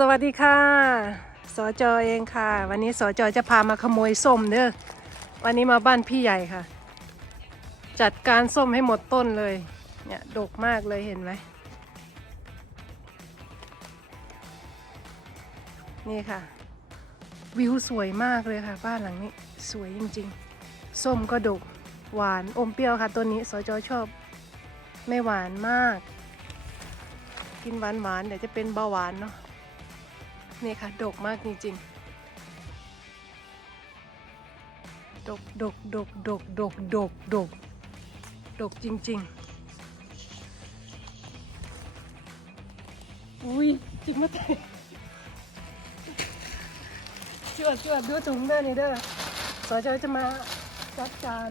สวัสดีค่ะ สจเองค่ะ วันนี้สจจะพามาขโมยส้มเด้อ วันนี้มาบ้านพี่ใหญ่ค่ะ จัดการส้มให้หมดต้นเลย เนี่ยดกมากเลยเห็นไหม นี่ค่ะ วิวสวยมากเลยค่ะ บ้านหลังนี้สวยจริงๆ ส้มก็ดก หวานอมเปรี้ยวค่ะ ตัวนี้สจชอบ ไม่หวานมาก กินหวานหวานๆเดี๋ยวจะเป็นเบาหวานเนาะ นี่ค่ะ ดกมากจริงๆ ดกดกดกดกดกดกดกดกจริงๆ อุ้ยจริงมาแต่จวดจวดดูถุงเด้อนี่เด้อสจจะมาจัดการ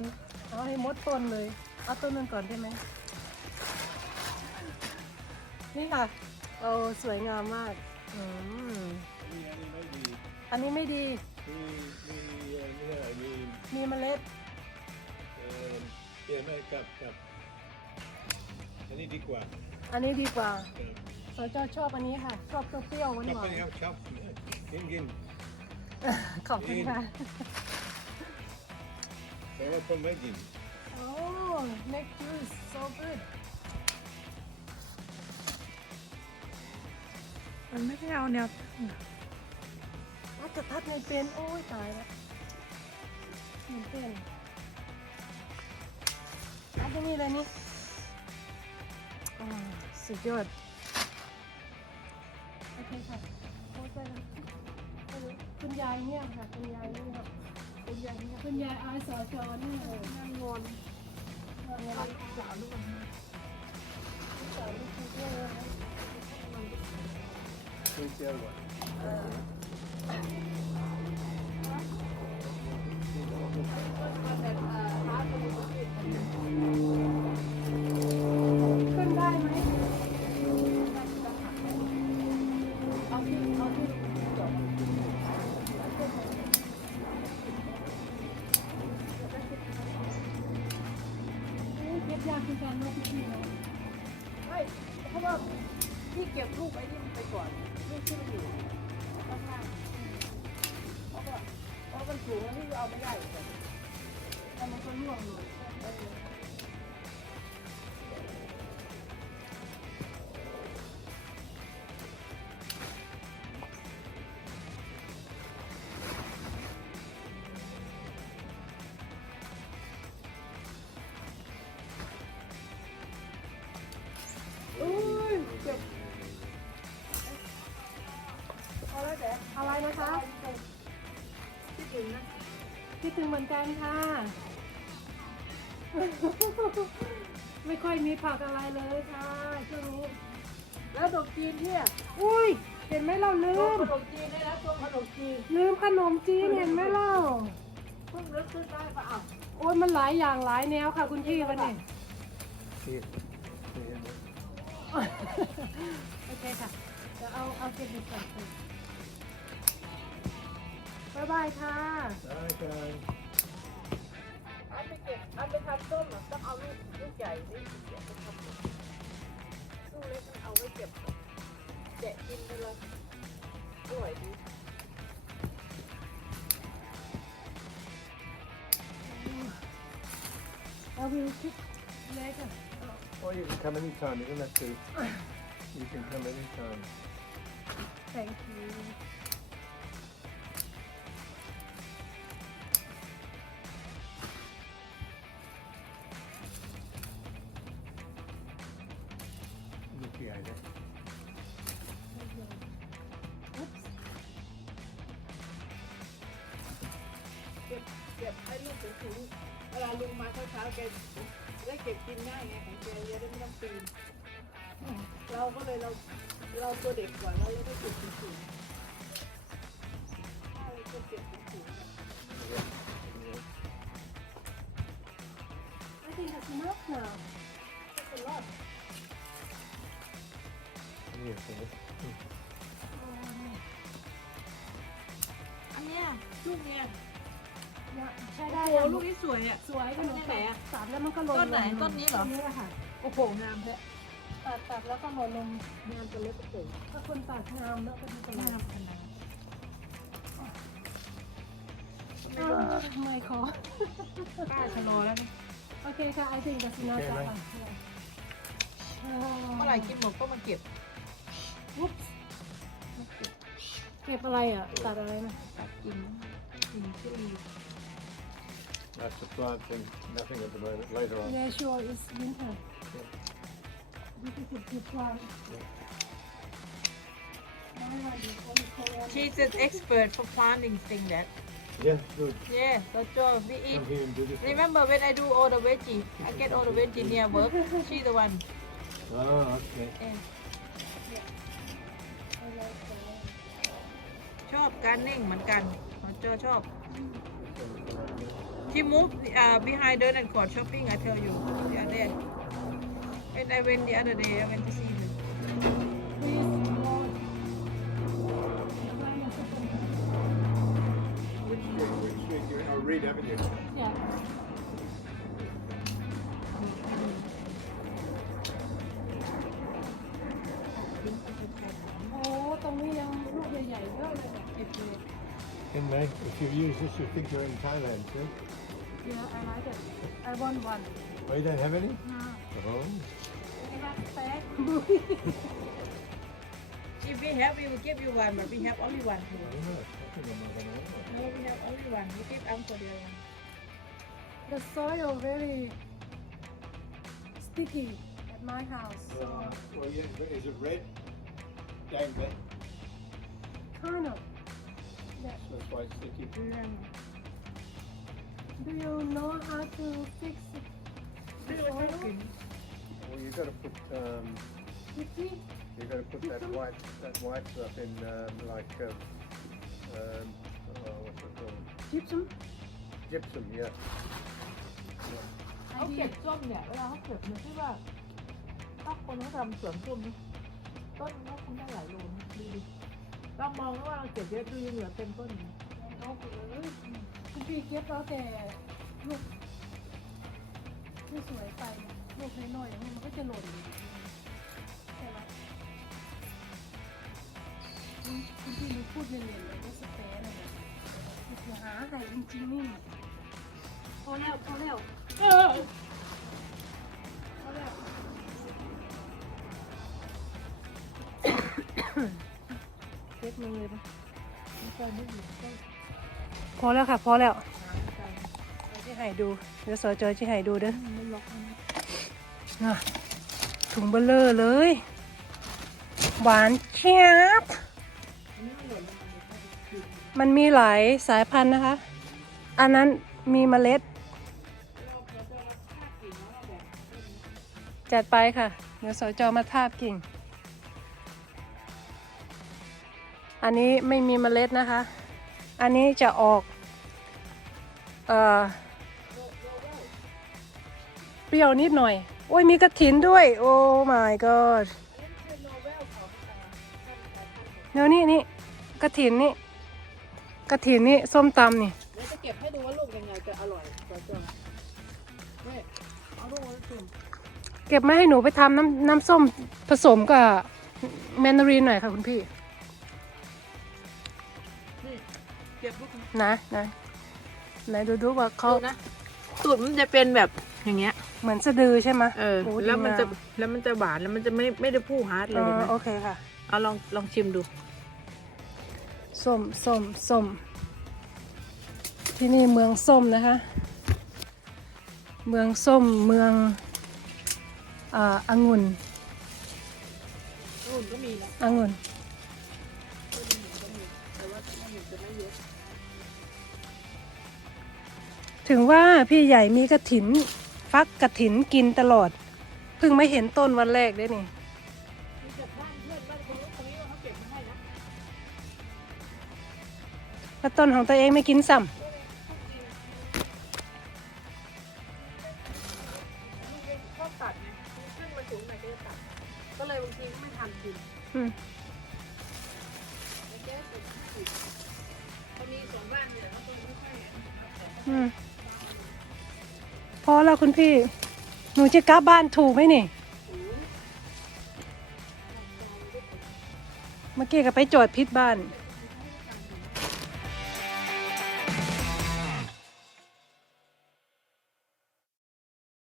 เอาให้หมดต้นเลย เอาต้นนึงก่อนได้ไหม นี่ค่ะ โอ้ สวยงามมาก อืมอันนี้ไม่ดีอันนี้ไม่ดี มีมีเอ่อนี่อะไรมีมีเมล็ด เอ่อเปลี่ยนไม่กับกับอันนี้ดีกว่าอันนี้ดีกว่าเออสจชอบอันนี้ค่ะ ชอบเปรี้ยวๆหวานชอบหวาไปนครับชอบกินกินขอบคุณค่ะ แต่ว่าคนไม่กินโอ้ neck juice so good มันไม่ได้เอาแนวตั้งอะอาจจะทัดในเป็น โอ้ยตายแล้วมันเป็นอันนี้อะไรนี่สุดยอด โอเคค่ะโอ้ยไปแล้วคุณยายเนี่ยค่ะ คุณยายเนี่ยค่ะคุณยายเนี่ยคุณยายอาสอจอนี่เลยนั่งงอนงอนสาวลูกมันสาวลูกคุณเนี่ยนะเชื่อ ขึ้นได้ไหมเอาที่เอาที่จบเก็บยากคือการลงที่เนาะไม่เพราะว่า พี่เก็บลูกไอ้นี่มันไปก่อนลูกที่มันอยู่ข้างล่างเพราะว่าเพราะมันสูงแล้วนี่เอาไม่ได้แต่มันก็ร่วงเลย งนะคิดถึงเหมือนกันค่ะ ไม่ค่อยมีผักอะไรเลยค่ะช่วงนี้แล้วดอกจีนเนี่ยอุ้ย เห็นไหมเราลืช่วงม ขนมจีนได้แล้วช่วงขนมจีนลืมขนมจีนเห็นไหมเราเพิ่งนึกขึ้นได้ปะอะโอ้ยมันหลายอย่างหลายแนวค่ะคุณพี่วันนี้ ที่ที่โอเคค่ะเดี๋ยวเอาเอาเก็บดีก่อน บ๊ายบายค่ะได้ใช่อันไปเก็บอันไปทำต้มอะต้องเอาลูกลูกใหญ่นี่เก็บไปทำต้มลูกเล็กมันเอาไว้เก็บแกะกินไปเลยอร่อยดีเอาวิวคลิปเล็กอะ Or you can come anytime, you don't have to. You can come anytime. thank you ก็บเก็บไอ้ลูกสูงๆเวลาลุงมาเช้าๆแกได้เก็บกินง่ายไงของแกจะได้ไม่ต้องปีนเราก็เลยเราเราตัวเด็กกว่าเราเลยได้เก็บสูงๆถ้าเราจะเก็บสูง I think that's enough now ๆก็รอดนี่โอเคอันเนี้ยลูกเนี่ย ใช้โอ้ได้โหค่ะลูกนี้สวยอะ สวยขนมอันนี้ไหนอะสามแล้วมันก็หล่นต้นไหนลงต้นนี้เหรอ ต้นนี้แหละค่ะโอ้โหงามแท้ตัดตัดแล้วก็หมดลงงานตัวเล็กก็เกิดถ้าคนตัดงามแล้วก็ดูกระงาลามขนาดไม่ขอกล้าชะลอแล้วนะโอเคค่ะ I think that's enough โอเคไหมเมื่อไหร่กินหมดก็มาเก็บอุ๊บเก็บอะไรอะ ตัดอะไรนะตัดกินกินที่รี That's the plant thing, nothing at the moment, later on. Yeah sure it's winter difficult to plant My one is only Korean. She's an expert for planting thing that Yeah, good. yeah so Joe we eat Come here and do this. one. remember when I do all the veggie I get all the veggie near work she the one Oh, okay. yeah. I like that. ชอบการเน่งเหมือนกันของโจชอบ She moved uh, behind her and got shopping I tell you the other day when I went the other day I went to see her Please, Lord. Kind of something. Which street, which street you in? Oh, Reed Avenue. Yeah. โอ้ ตรงนี้ยังลูกใหญ่ๆเยอะเลยเนี่ยเก็บเลย In May, if you use this, you think you're in Thailand, too. Yeah, I like it. I want one. Oh, you don't have any? No. Oh. I have bad movie. if we have, we will give you one, but we have only one. No, we have only one. We give for the one. The soil very sticky at my house. So oh, Well, yeah, is it red? Dang, red. kind of. Yeah. So it's quite sticky. Mm. Do you know how to fix it? the soil? Well, you gotta put, um, Sticky? you gotta put that white, that white stuff in, um, like, um, um, oh, what's it called? Gypsum? Gypsum, yeah. เขาเก็บส้มเนี่ยเวลาเขาเก็บเนี่ยที่ว่าถ้าคนเขาทำสวนส้มนะต้นเขาคงได้หลายโลนะดูดิเรามองแล้วว่าเราเก็บเยอะดูยังเหลือเต็มต้นอยู่เอาไปเลย คุณพี่เก็บแล้วแต่ลูกที่สวยไปลูกน้อยๆอย่างนี้มันก็จะหล่นใช่ไหมคุณคุณพี่รู้พูดเล่นๆเลยว่สเปรย์อะไรเนี่ยอย่าหาใส่จริงๆนี่พอแล้วพอแล้วเออพอแล้วเก็บมือเลยปะมีใจไม่อยู่ก็ พอแล้วค่ะ พอแล้วหาใจจะให้ดู เดี๋ยวสอจอยจะให้ดูเด้อไม่ล็อกมันน่ะถุงเบลเลอร์เลย หวานเชียบอันนี้ไม่หล่นลงมาเลยถ้าคือมันมีหลายสายพันธุ์นะคะ อันนั้นมีเมล็ดเราเราจะรับค่ากิ่งแล้วเราแบบต้นจัดไปค่ะ เดี๋ยวสอจอมาทาบกิ่ง อันนี้ไม่มีเมล็ดนะคะ อันนี้จะออกเอ่อเปรี้ยวนิดหน่อย โอ้ยมีกระถินด้วย โอ้ my god เดี๋ยวนี่นี่กระถินนี่กระถินนี่ส้มตำนี่เดี๋ยวจะเก็บให้ดูว่าลูกยังไงจะอร่อยกว่าเจ้านี่เอาลูกมาชิมเก็บมาให้หนูไปทำน้ำน้ำส้มผสมกับแมนดารินหน่อยค่ะคุณพี่ ก็บลูกนะนะไหนดูดูว่าเขาเขานะตูดมันจะเป็นแบบอย่างเงี้ย เหมือนสะดือใช่ไหมเออโแล้วมันจะดีงาแล้วมันจะหวานแล้วมันจะไม่ไม่ได้พูฮาร์ดเลอ๋ยอเห็นไหมโอเคค่ะ เอาลองลองชิมดู ส้มส้มส้ม ที่นี่เมืองส้มนะคะ เมืองส้มเมืองอ่าองุ่นนู่นก็มีนะองุ่น จะไม่เยอะถึงว่าพี่ใหญ่มีกระถิน ฟักกระถินกินตลอด เพิ่งไม่เห็นต้นวันแรกได้นี่มีจากบ้านเพื่อนบ้านคนนู้นคนนี้ว่าเขาเก็บมาให้นะแล้วต้นของตัวเองไม่กินซ้ำ พอแล้วคุณพี่ หนูจะกลับบ้านถูกไหมนี่ เมื่อกี้ก็ไปจอดพิษบ้าน